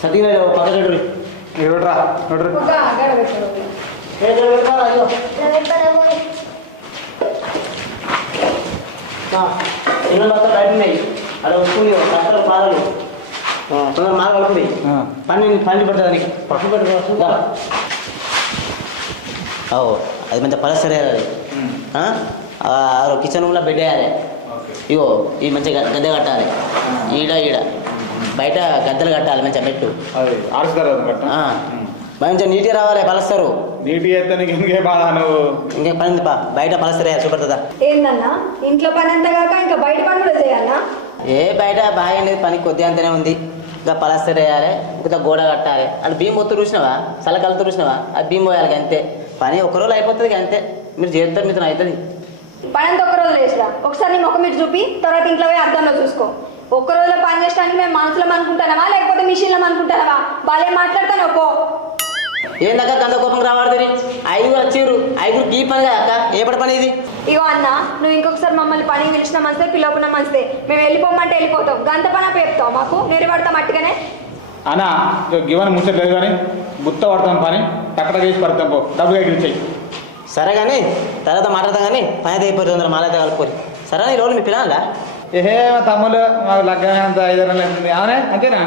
సతీన పక్కడు ఇవ్వడ్రా బయట అలా వస్తుంది కష్టం పాలలు తొందర మాల కలుపుతుంది పని పడుతుంది దానికి పప్పు పెట్టుకో అది మంచిగా పలసరి అది కిచెన్ రూమ్లో బెడ్ వేయాలి ఇగో ఈ మంచిగా గద్దె కట్టాలి ఈడ బయట గద్దెలు కట్టాలి మంచిగా మెట్టు మంచిగా నీట్గా రావాలి పలస్తారు నీట్గా అయితే నీకు ఇంకే బాధ నువ్వు ఇంకే పని బయట పలసరే చూపడుతుందా ఏందన్నా ఇంట్లో పని అంతా కాక ఇంకా బయట పని కూడా చేయాలన్నా బయట బాగా అనేది పని కొద్దిగా అంతనే ఉంది ఇంకా పలస్తర్ వేయాలి ఇంకా గోడ కట్టాలి అది భీమ్ మొత్తం చూసినావా సలకలతో చూసినావా అది భీమ్ పోయాలి అంతే పని ఒక రోజు అయిపోతుంది అంతే మీరు చేస్తారు మీతో అవుతుంది పని అంతా ఒక రోజు వేసిరా ఒకసారి నీ ముఖం మీరు చూపి తర్వాత ఇంట్లో పోయి అర్థంలో చూసుకో ఒక్క రోజులో పని చేసడానికి మేము మనసులో అనుకుంటానవా లేకపోతే మిషన్లో అనుకుంటానవా వాళ్ళే మాట్లాడతాను ఒక్కో ఏందక్క గంత కోపం రావడుతుంది 5 వచ్చారు 5 ఈ పని కదా అక్క ఏ పని ఇది ఇగో అన్న నువ్వు ఇంకొకసారి మమ్మల్ని పని పిలిచిన మంచిదే పిలవకున్న మంచిదే మేము వెళ్ళిపోమంటే వెళ్ళిపోతాం గంత పని చెప్తావు మాకు నేను పడతాం అట్టుగానే అన్నా గివన్ ముచ్చట్లేదు కానీ గుత్త పడతాం పని టక్కడ చేసి పడతాం పో డబ్బులు ఎగిరిచ్చాయి సరే కానీ తర్వాత మాట్లాడతాం కానీ పని అయితే అయిపోతుంది మాలైతే కలుపుకోరు సరే ఈ రోజు మీ పిల్లలా మా తమ్ముళ్ళు మాకు లగ్గమే అంత 5 నెలలు అవుతుంది అవునే అంతేనా